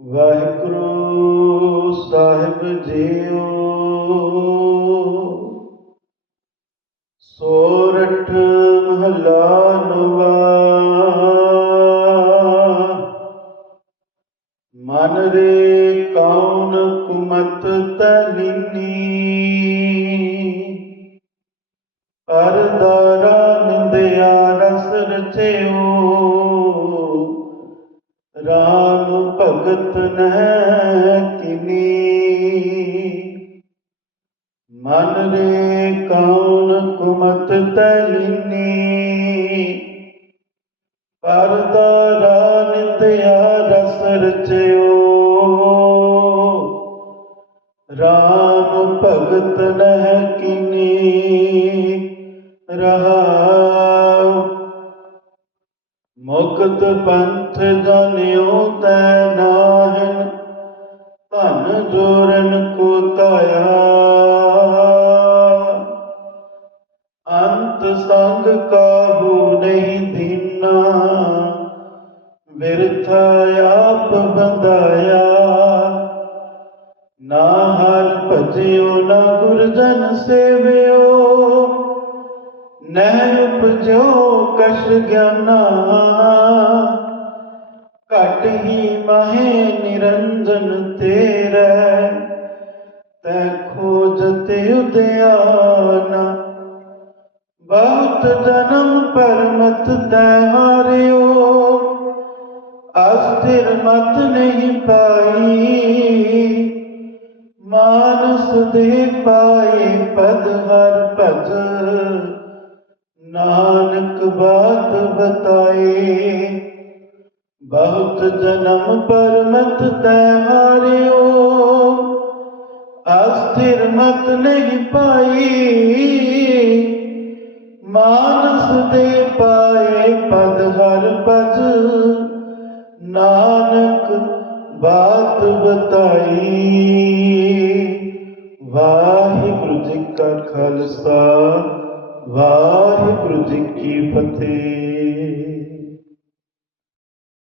ਵਾਹਿਗੁਰੂ ਸਾਹਿਬ JIO ਸੋਰਠ ਮਹਲਾ ਨਵਾ ਮਨ ਰੇ ਕੌਣ ਕੁਮਤ ਤਲਿਨੀ ਰਾਮ ਭਗਤ ਨਹਿ ਕਿਨੀ ਮਨ ਰੇ ਕੌਣ ਕੁਮਤ ਤਲਿਨੀ। ਪਰਦਾਰਾ ਨਿੰਦਿਆ ਰਸ ਰਚਿਓ ਰਾਮ ਭਗਤ ਨਹਿ ਕਿਨੀ ਰਹਾਉ ਮੁਕਤ ਪੰਥ ਜਾਣਿਓ ਤੈ ਨਾਹਨ, ਧਨ ਜੋਰਨ ਕੋ ਤਾਇਆ ਅੰਤ ਸੰਗ ਕਾਹੂ ਨਹੀਂ ਦੀਨਾ ਬਿਰਥਾ ਆਪ ਬੰਦਾਇਆ ਨਾ ਹਰ ਭਜਿਓ, ਨਾ ਗੁਰਜਨ ਸੇਵਿਓ, ਨਹਿ ਉਪਜੋ ਕਸ਼ ਗਿਆਨਾ। ਘਟ ਹੀ ਮਹੇ ਨਿਰੰਜਨ ਤੇਰੇ। ਤੈ ਖੋਜਤ ਉਦਿਆਨਾ ਬਹੁਤ ਜਨਮ ਪਰਮਤ ਤੈ ਹਾਰਿਓ। ਅਸਥਿਰ ਮਤ ਨਹੀਂ ਪਾਈ, ਮਾਨਸ ਦੇ ਪਾਏ ਪਦ ਹਰ ਭਜ। ਨਾਨਕ ਬਾਤ ਬਤਾਏ ਬਹੁਤ ਜਨਮ ਪਰਮਤ ਤੈ ਹਾਰਿਓ ਅਸਥਿਰ ਮਤ ਨਹੀਂ ਪਾਈ ਮਾਨਸ ਦੇ ਪਾਏ ਪਦ ਹਰ ਭਜ ਨਾਨਕ ਬਾਤ ਬਤਾਈ ਵਾਹਿਗੁਰੂ ਜੀ ਕਾ ਖਾਲਸਾ ਵਾਹਿਗੁਰੂ ਜੀ ਕੀ ਫਤਿਹ